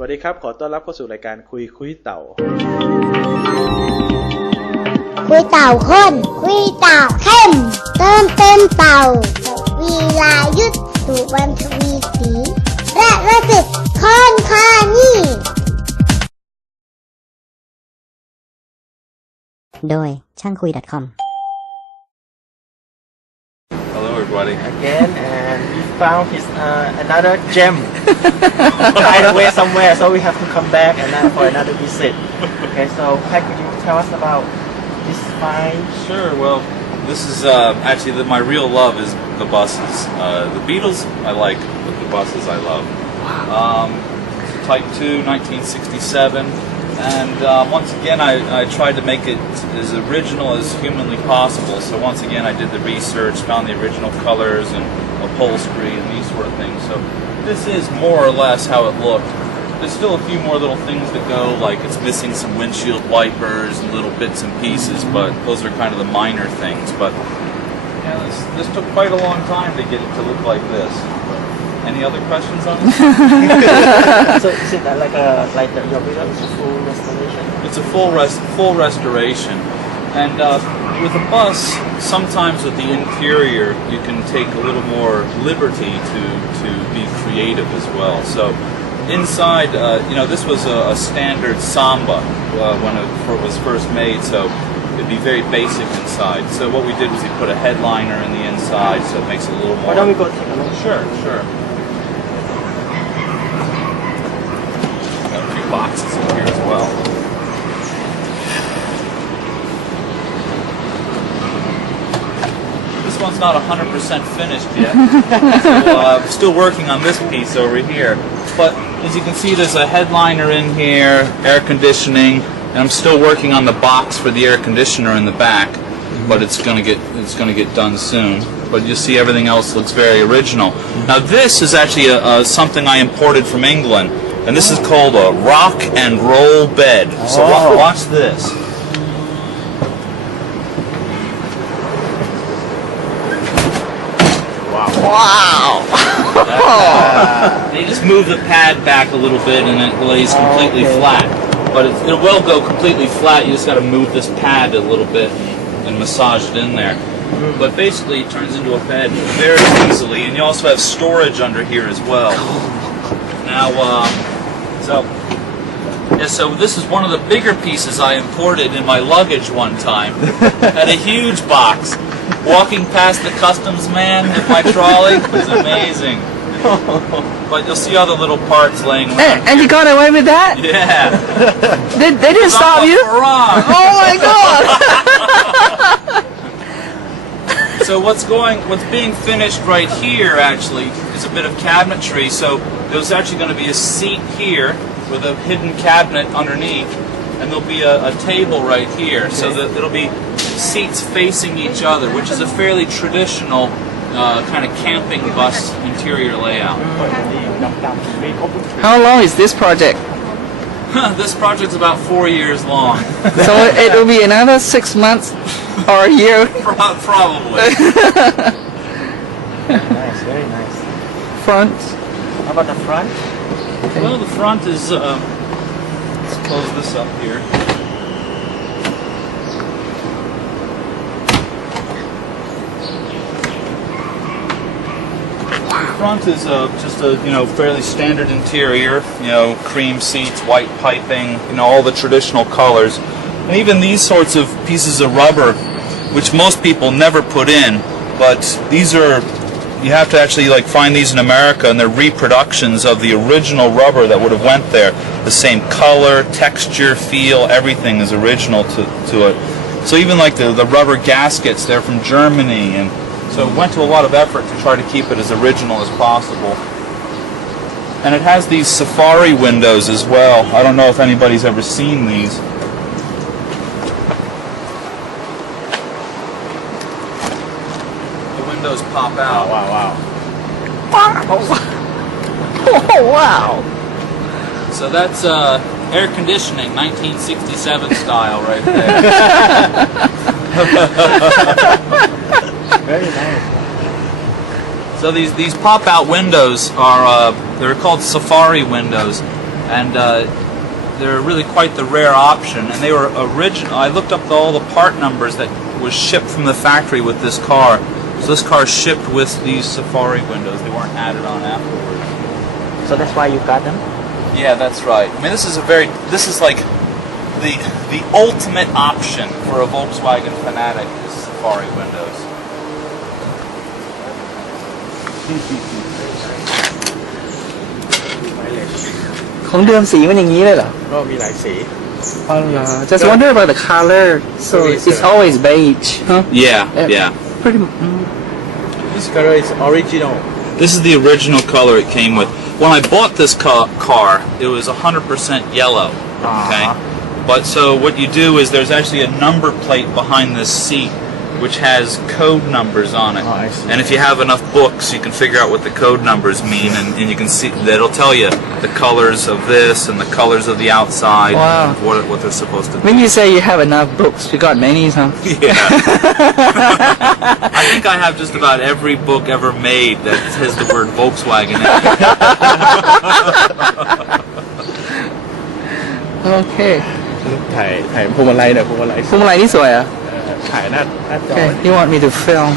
สวัสดีครับขอต้อนรับเข้าสู่รายการคุยคุยเต่าคุยเต่าข้นคุยเต่าเข้มเติมเต็มเต่าวีรายุทธสุวรรณทวีศรีและรสิทธิ์คอนคานี่โดยช่างคุย .com Hello everybody. Again, and we found his another gem hide away somewhere, so we have to come back and for another visit. Okay, so Pat, could you tell us about this find? Sure. Well, this is actually my real love is the buses. The Beatles I like, but the buses I love. Type 2, 1967. And once again, I tried to make it as original as humanly possible. So once again, I did the research, found the original colors and upholstery and these sort of things. So this is more or less how it looked. There's still a few more little things to go, like it's missing some windshield wipers and little bits and pieces, but those are kind of the minor things. But yeah, this took quite a long time to get it to look like this. Any other questions on it? So is it like your video is a full restoration? It's a full restoration, and with a bus, sometimes with the interior, you can take a little more liberty to be creative as well. So inside, this was a standard Samba when it was first made, so it'd be very basic inside. So what we did was we put a headliner in the inside, so it makes it a little more. Why don't we go take a look? Sure. Boxes in here as well. This one's not 100% finished yet. So I'm still working on this piece over here. But as you can see, there's a headliner in here, air conditioning, and I'm still working on the box for the air conditioner in the back. But it's gonna get done soon. But you'll see everything else looks very original. Now this is actually something I imported from England. And this is called a rock and roll bed. So watch this. Wow! They just move the pad back a little bit and it lays completely flat. But it will go completely flat. You just got to move this pad a little bit and massage it in there. But basically it turns into a bed very easily. And you also have storage under here as well. Now, so this is one of the bigger pieces I imported in my luggage one time. Had a huge box. Walking past the customs man with my trolley was amazing. But you'll see all the little parts laying around. And you got away with that? Yeah. They didn't stop you? Oh my God! So what's being finished right here actually is a bit of cabinetry. So there's actually going to be a seat here with a hidden cabinet underneath, and there'll be a table right here. Okay. So that it'll be seats facing each other, which is a fairly traditional kind of camping bus interior layout. How long is this project? This project's about 4 years long. So it will be another 6 months or a year? Probably. Very nice. Front? How about the front? Well, the front is, let's close this up here. The front is just a fairly standard interior, cream seats, white piping, all the traditional colors. And even these sorts of pieces of rubber, which most people never put in, but these are, you have to actually find these in America, and they're reproductions of the original rubber that would have went there. The same color, texture, feel, everything is original to it. So even the rubber gaskets, they're from Germany, and so it went to a lot of effort to try to keep it as original as possible. And it has these safari windows as well. I don't know if anybody's ever seen these. The windows pop out. Wow. Oh, wow. So that's air conditioning, 1967 style right there. Very nice. So these pop-out windows are they're called safari windows, and they're really quite the rare option. And they were original. I looked up all the part numbers that was shipped from the factory with this car. So this car shipped with these Safari windows. They weren't added on afterwards. So that's why you got them? Yeah, that's right. I mean, this is like the ultimate option for a Volkswagen fanatic is Safari windows. ของเดิมสีมันอย่างนี้เลยเหรอ ก็มีหลายสี อ๋อเหรอ Just wonder about the color so it's always beige huh Yeah. pretty This color is original. This is the original color it came with. When I bought this car, it was 100% yellow. Okay, but so what you do is there's actually a number plate behind this seat, which has code numbers on it. Oh, I see. And if you have enough books, you can figure out what the code numbers mean, and you can see that'll tell you the colors of this and the colors of the outside, Wow. and what they're supposed to be. When you say you have enough books you got many huh Yeah. I think I have just about every book ever made that has the word Volkswagen in it. โอเค ถ่ายพวงมาลัยหน่อยพวงมาลัย พวงมาลัยนี่สวยอ่ะ ถ่ายหน้าจอ Okay you want me to film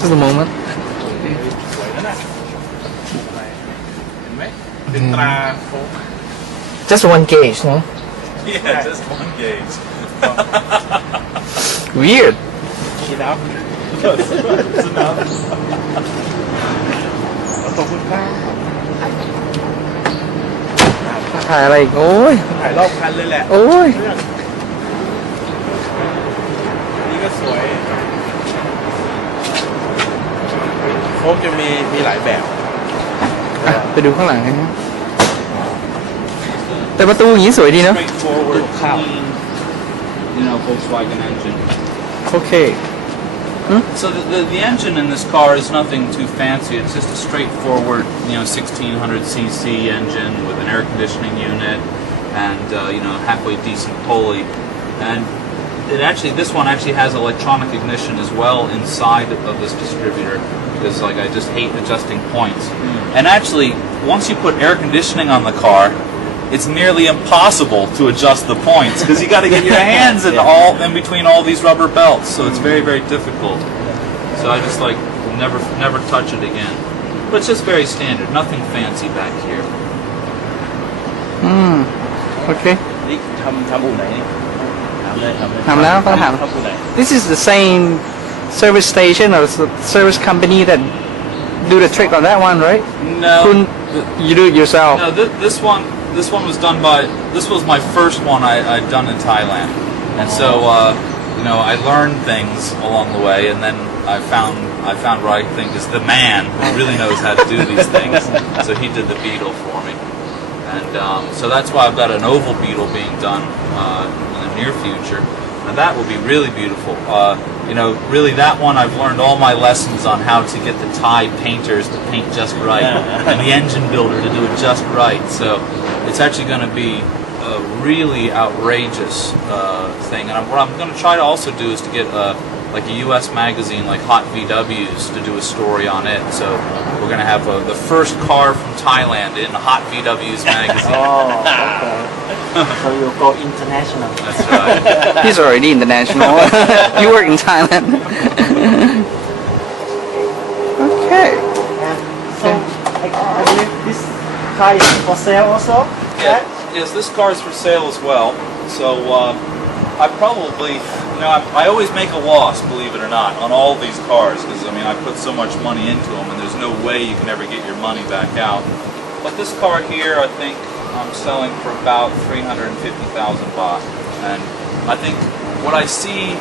just a moment สวยนั่นน่ะเห็นไหมเป็นตราโค้ง just one gauge no Yeah, just one gauge. weird enough ขอบคุณครับ ถ่ายอะไรอีกโอ้ย ถ่ายรอบคันเลยแหละ โอ้ย นี่ก็สวยโค้งจะมีหลายแบบ อ่ะไปดูข้างหลังกันนะแต่ประตูอย่างนี้สวยดีเนอะ Straightforward, clean, Volkswagen engine. โอเค So the engine in this car is nothing too fancy. It's just a straightforward, 1600cc engine with an air conditioning unit and halfway decent pulley. And this one actually has electronic ignition as well inside of this distributor because I just hate adjusting points. And actually, once you put air conditioning on the car, it's nearly impossible to adjust the points because you got to get your hands in between all these rubber belts. So it's very, very difficult. So I just never touch it again. But it's just very standard, nothing fancy back here. โอเค นี่ทำอู่ไหนนี่ถามเลย ถามแล้วก็ถาม ทำอู่ไหน This is the same service station or service company that do the trick on that one right No. you do it yourself No, this one was done by. This was my first one I'd done in Thailand, and so I learned things along the way, and then I found what I think is the man who really knows how to do these things. So he did the Beetle for me, and so that's why I've got an oval Beetle being done in the near future. And that will be really beautiful. Really that one I've learned all my lessons on how to get the Thai painters to paint just right and the engine builder to do it just right. So it's actually going to be a really outrageous thing. And what I'm going to try to also do is to get a U.S. magazine like Hot VWs to do a story on it. So we're going to have the first car from Thailand in Hot VWs magazine. Oh, okay. So you go international. That's right. He's already international you work in Thailand okay And so I believe this car is for sale also. Yeah, yes, this car is for sale as well. So I probably, I always make a loss, believe it or not, on all these cars because I put so much money into them, and there's no way you can ever get your money back out. But this car here, I think I'm selling for about 350,000 baht, and I think what I see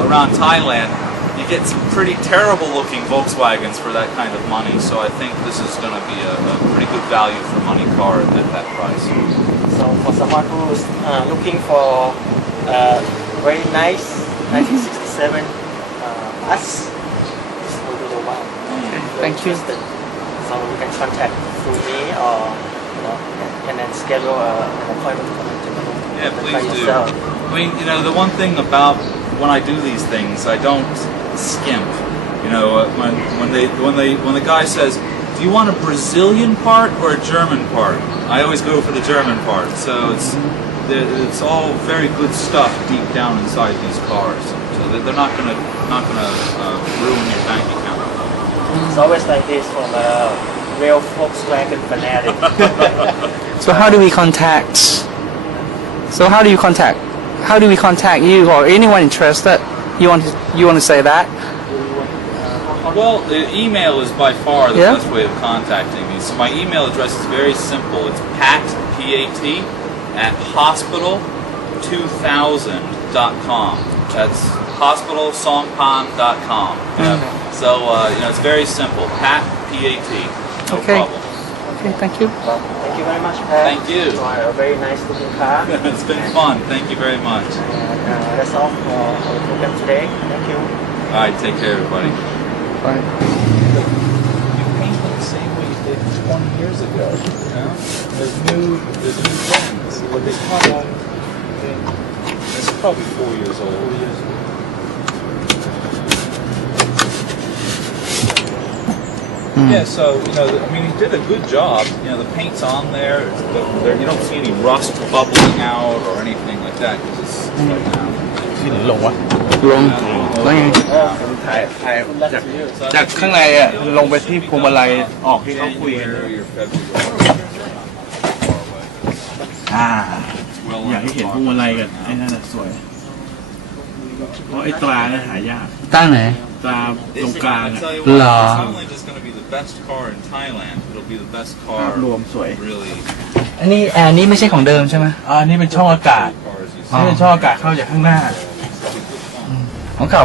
around Thailand, you get some pretty terrible-looking Volkswagens for that kind of money. So I think this is going to be a pretty good value for money car at that price. So for someone who's looking for very nice 1967 us, this will be the one. Thank you. So you can contact through me or and then schedule an appointment to come into the room. Yeah, please do. Yourself. The one thing about when I do these things, I don't skimp. When the guy says, do you want a Brazilian part or a German part? I always go for the German part. So it's all very good stuff deep down inside these cars. So they're not gonna ruin your bank account. It's always like this from a real Volkswagen fanatic. So how do we contact? How do we contact you or anyone interested? You want to say that? Well, the email is by far the Yeah? best way of contacting me. So my email address is very simple. It's pat, P-A-T, at hospital2000.com. That's hospitalsongpan.com. So, it's very simple. Pat, P-A-T. No Okay. problem. Okay, thank you. Well, thank you very much, Pat. Thank you. You are a very nice looking car. It's been fun. Thank you very much. And that's all for our program today. Thank you. All right, take care, everybody. Bye. You paint them the same way you did 20 years ago. There's new things, but this is probably 4 years old. Yeah, so he did a good job. The paint's on there. You don't see any rust bubbling out or anything like that because it's like ลงแล้วไงจากข้างในอ่ะลงไปที่พวงมาลัยออกที่เขาคุยกันอยากให้เห็นพวงมาลัยกันไอ้นั่นสวยเพราะไอ้ตราเนี่ยหายากตราไหนตราตรงกลางอ่ะหรอ best car in Thailand. It'll be the best car. รวมสวย Really. อันนี้ไม่ใช่ของเดิมใช่ไหมอันนี้เป็นช่องอากาศนี่เป็นช่องอากาศเข้าจากข้างหน้าของเก่า